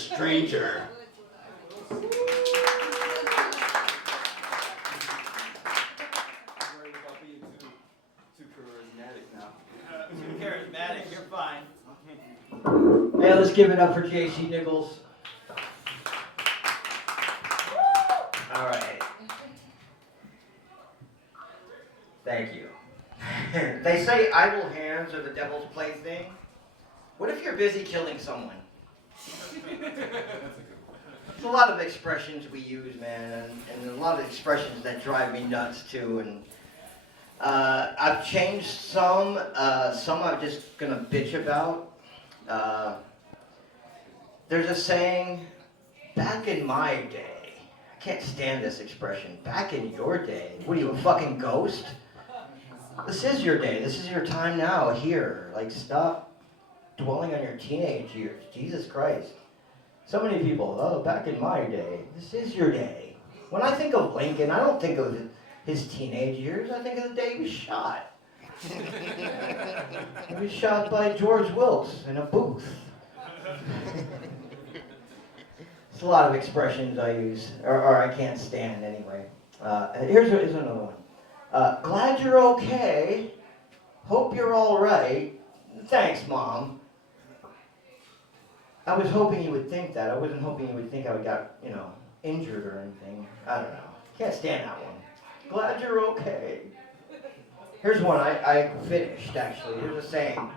stranger. Too charismatic, you're fine. Hey, let's give it up for J.C. Nichols. All right. Thank you. They say idle hands are the devil's plaything. What if you're busy killing someone? There's a lot of expressions we use, man, and a lot of expressions that drive me nuts, too. And I've changed some. Some I'm just going to bitch about. There's a saying, back in my day. I can't stand this expression. Back in your day. What are you, a fucking ghost? This is your day. This is your time now, here. Like, stop dwelling on your teenage years. Jesus Christ. So many people, oh, back in my day. This is your day. When I think of Lincoln, I don't think of his teenage years. I think of the day he was shot. He was shot by George Wilkes in a booth. It's a lot of expressions I use, or I can't stand anyway. Here's another one. Glad you're okay. Hope you're all right. Thanks, Mom. I was hoping you would think that. I wasn't hoping you would think I got, injured or anything. I don't know. Can't stand that one. Glad you're okay. Here's one I finished, actually. Here's a saying.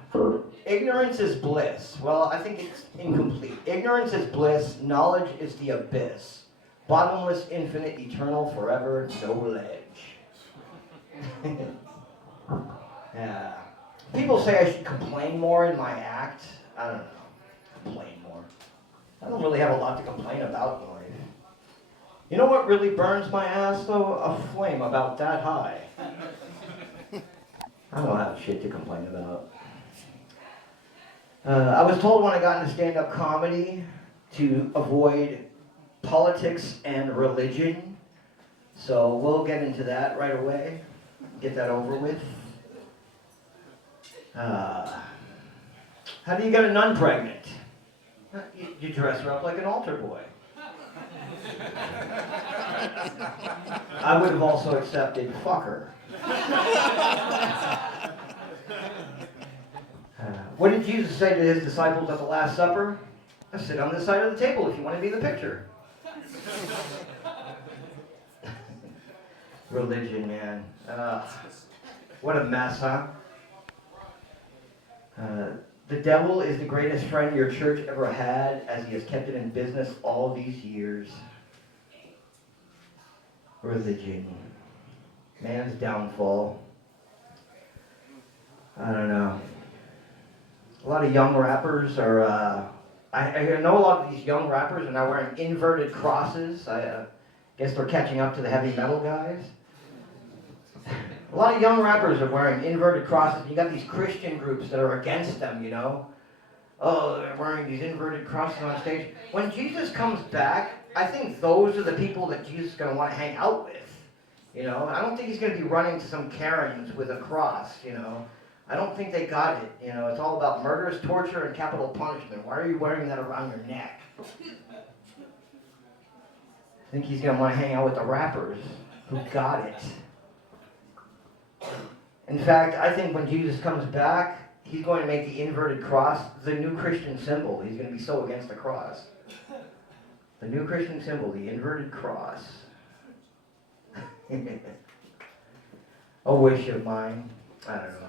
Ignorance is bliss. Well, I think it's incomplete. Ignorance is bliss. Knowledge is the abyss. Bottomless, infinite, eternal, forever, no ledge. Yeah. People say I should complain more in my act. I don't know. Complain more. I don't really have a lot to complain about in life. You know what really burns my ass, though? A flame about that high. I don't have shit to complain about. I was told when I got into stand-up comedy to avoid politics and religion. So we'll get into that right away. Get that over with. How do you get a nun pregnant? You dress her up like an altar boy. I would have also accepted fuck her. What did Jesus say to his disciples at the Last Supper? Sit on this side of the table if you want to be in the picture. Religion, man. What a mess, huh? The devil is the greatest friend your church ever had, as he has kept it in business all these years. Religion. Man's downfall. I don't know. A lot of young rappers are, I know a lot of these young rappers are now wearing inverted crosses. I guess they're catching up to the heavy metal guys. A lot of young rappers are wearing inverted crosses. You got these Christian groups that are against them, Oh, they're wearing these inverted crosses on stage. When Jesus comes back, I think those are the people that Jesus is going to want to hang out with. I don't think he's going to be running to some Karens with a cross, I don't think they got it. It's all about murderous torture and capital punishment. Why are you wearing that around your neck? I think he's going to want to hang out with the rappers who got it. In fact, I think when Jesus comes back, he's going to make the inverted cross the new Christian symbol. He's going to be so against the cross. The new Christian symbol, the inverted cross. A wish of mine. I don't know.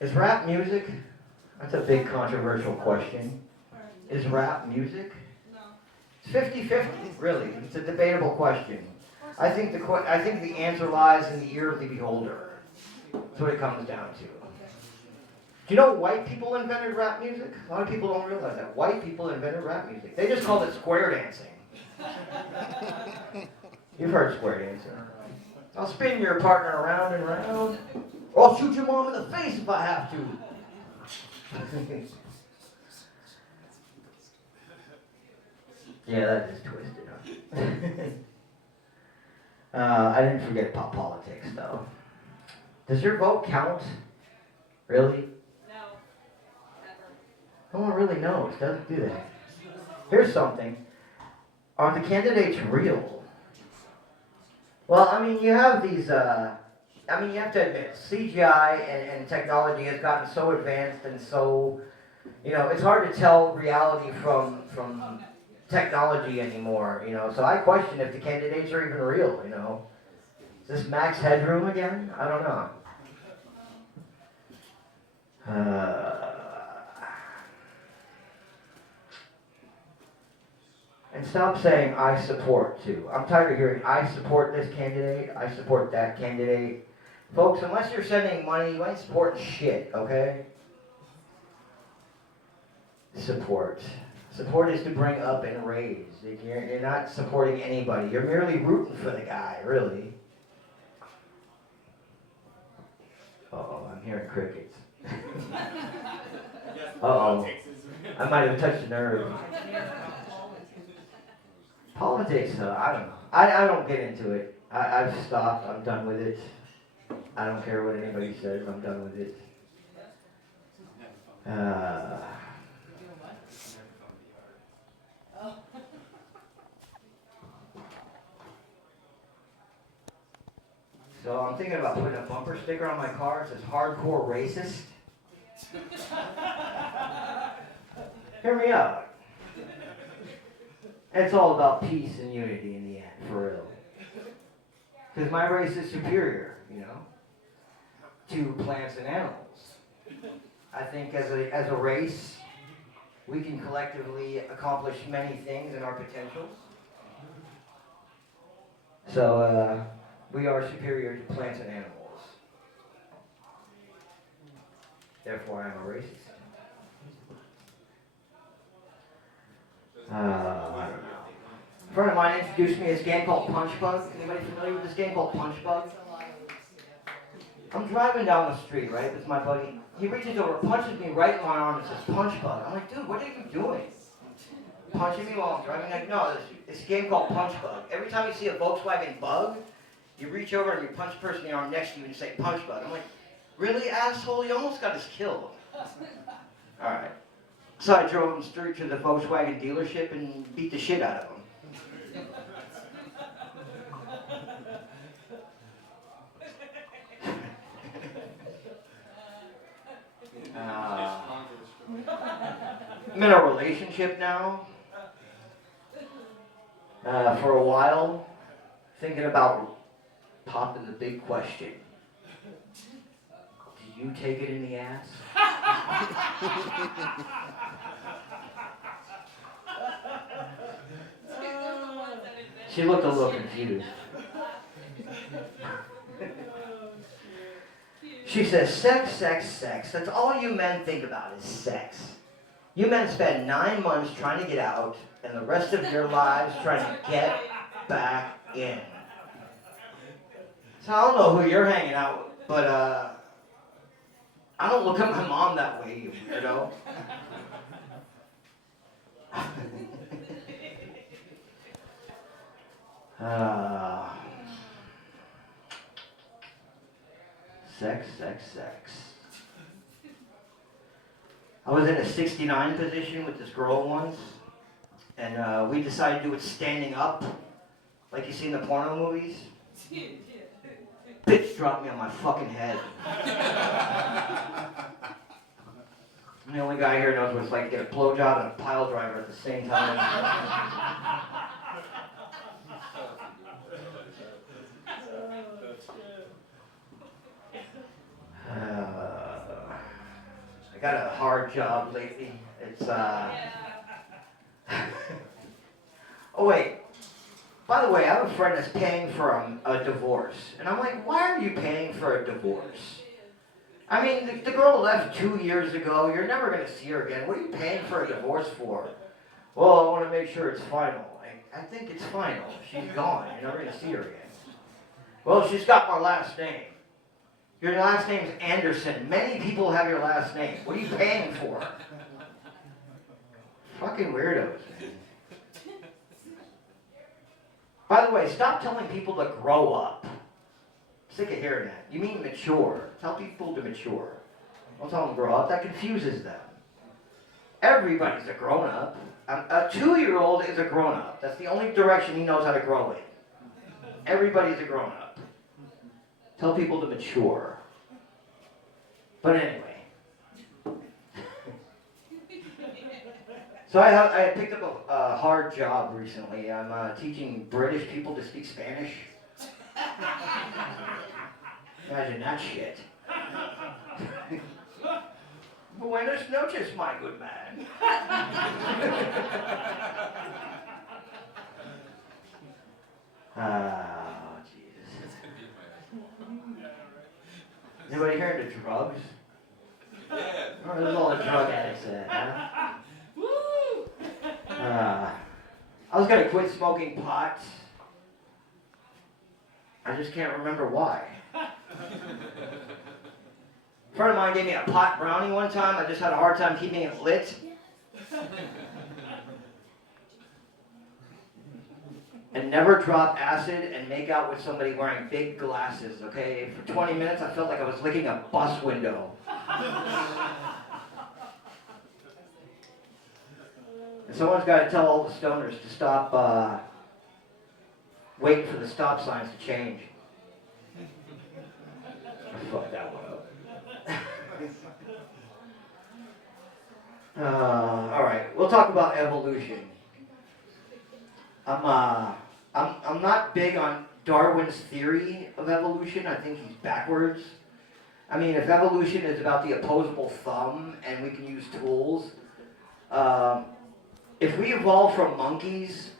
Is rap music? That's a big controversial question. Is rap music? No. It's 50-50, really. It's a debatable question. I think the answer lies in the ear of the beholder. That's what it comes down to. Do you know white people invented rap music? A lot of people don't realize that. White people invented rap music. They just called it square dancing. You've heard square dancing. I'll spin your partner around and around. Or I'll shoot your mom in the face if I have to. Yeah, that is twisted, huh? I didn't forget pop politics, though. Does your vote count? Really? No. No one really knows, doesn't do they? Here's something. Are the candidates real? Well, I mean, you have these, you have to admit, CGI and technology has gotten so advanced and so, it's hard to tell reality from technology anymore, So I question if the candidates are even real. Is this Max Headroom again? I don't know. And stop saying I support too. I'm tired of hearing I support this candidate, I support that candidate. Folks, unless you're sending money, you ain't supporting shit, okay? Support. Support is to bring up and raise. You're not supporting anybody. You're merely rooting for the guy, really. Uh-oh, I'm hearing crickets. Uh-oh. I might have touched a nerve. Politics, I don't know. I don't get into it. I've stopped. I'm done with it. I don't care what anybody says. I'm done with it. So I'm thinking about putting a bumper sticker on my car that says hardcore racist. Hear me out. It's all about peace and unity in the end, for real. Because my race is superior, to plants and animals. I think as a race, we can collectively accomplish many things in our potentials. So, we are superior to plants and animals. Therefore, I'm a racist. I don't know. A friend of mine introduced me to this game called Punch Bug. Anybody familiar with this game called Punch Bug? I'm driving down the street, right, with my buddy. He reaches over, punches me right in my arm and says, Punch Bug. I'm like, dude, what are you doing? Punching me while I'm driving? Like, no, it's a game called Punch Bug. Every time you see a Volkswagen Bug, you reach over and you punch the person in the arm next to you and say, Punch Bug. I'm like, really, asshole? You almost got us killed. All right. So I drove him straight to the Volkswagen dealership and beat the shit out of him. I'm in a relationship now. For a while, thinking about popping the big question. Did you take it in the ass? She looked a little confused. She says, sex, sex, sex. That's all you men think about is sex. You men spend 9 months trying to get out, and the rest of your lives trying to get back in. So I don't know who you're hanging out with, but I don't look at my mom that way, you weirdo. Sex, sex, sex. I was in a 69 position with this girl once, and we decided to do it standing up, like you see in the porno movies. Bitch dropped me on my fucking head. I'm the only guy here who knows what it's like to get a blowjob and a pile driver at the same time. I got a hard job lately. It's, Oh, wait. By the way, I have a friend that's paying for a divorce. And I'm like, why are you paying for a divorce? I mean, the girl left 2 years ago. You're never going to see her again. What are you paying for a divorce for? Well, I want to make sure it's final. I think it's final. She's gone. You're never going to see her again. Well, she's got my last name. Your last name's Anderson. Many people have your last name. What are you paying for? Fucking weirdos, man. By the way, stop telling people to grow up. I'm sick of hearing that. You mean mature. Tell people to mature. Don't tell them to grow up. That confuses them. Everybody's a grown-up. A 2-year-old is a grown-up. That's the only direction he knows how to grow in. Everybody's a grown-up. Tell people to mature. But anyway. So I picked up a hard job recently. I'm teaching British people to speak Spanish. Imagine that shit. Buenas noches, my good man. Oh, Jesus. Anybody heard of drugs? Yeah. Oh, there's all the drug addicts in it, huh? I was gonna quit smoking pot. I just can't remember why. A friend of mine gave me a pot brownie one time. I just had a hard time keeping it lit. And never drop acid and make out with somebody wearing big glasses, okay? For 20 minutes, I felt like I was licking a bus window. And someone's got to tell all the stoners to stop waiting for the stop signs to change. I fucked that one up. All right, we'll talk about evolution. I'm not big on Darwin's theory of evolution. I think he's backwards. I mean, if evolution is about the opposable thumb and we can use tools, if we evolved from monkeys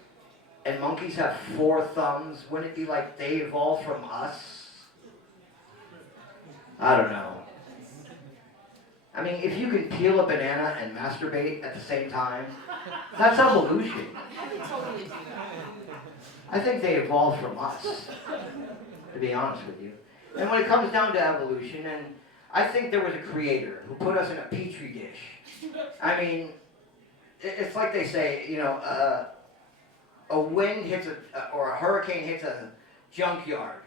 and monkeys have 4 thumbs, wouldn't it be like they evolved from us? I don't know. I mean, if you can peel a banana and masturbate at the same time, that's evolution. I think they evolved from us, to be honest with you. And when it comes down to evolution, and I think there was a creator who put us in a petri dish. I mean, it's like they say, you know, a wind hits or a hurricane hits a junkyard,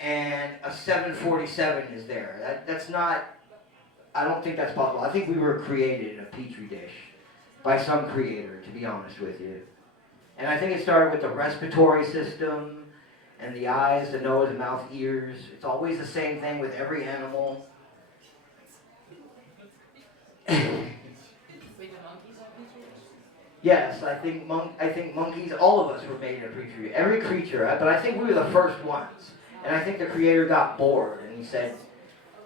and a 747 is there. That's not, I don't think that's possible. I think we were created in a petri dish by some creator, to be honest with you. And I think it started with the respiratory system, and the eyes, the nose, the mouth, ears. It's always the same thing with every animal. Yes, I think monkeys, all of us were made in a petri. Every creature, but I think we were the first ones. And I think the creator got bored, and he said,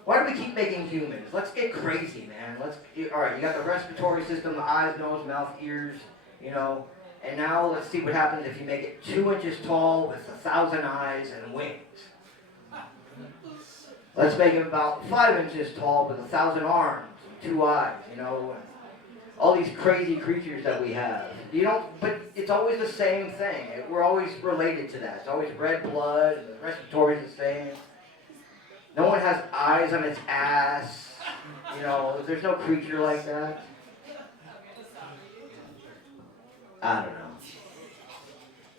why do we keep making humans? Let's get crazy, man. All right, you got the respiratory system, the eyes, nose, mouth, ears, you know. And now let's see what happens if you make it 2 inches tall with 1,000 eyes and wings. Let's make it about 5 inches tall with 1,000 arms and 2 eyes, you know. All these crazy creatures that we have. You know, but it's always the same thing. We're always related to that. It's always red blood, and the respiratory is the same. No one has eyes on its ass. You know, there's no creature like that. I don't know.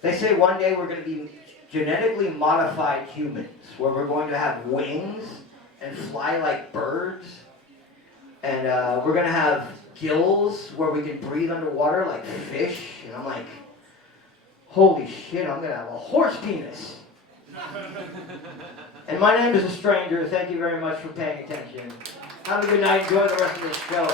They say one day we're going to be genetically modified humans, where we're going to have wings and fly like birds, and we're going to have gills where we can breathe underwater like fish. And I'm like, holy shit, I'm going to have a horse penis. And my name is a stranger. Thank you very much for paying attention. Have a good night. Enjoy the rest of the show.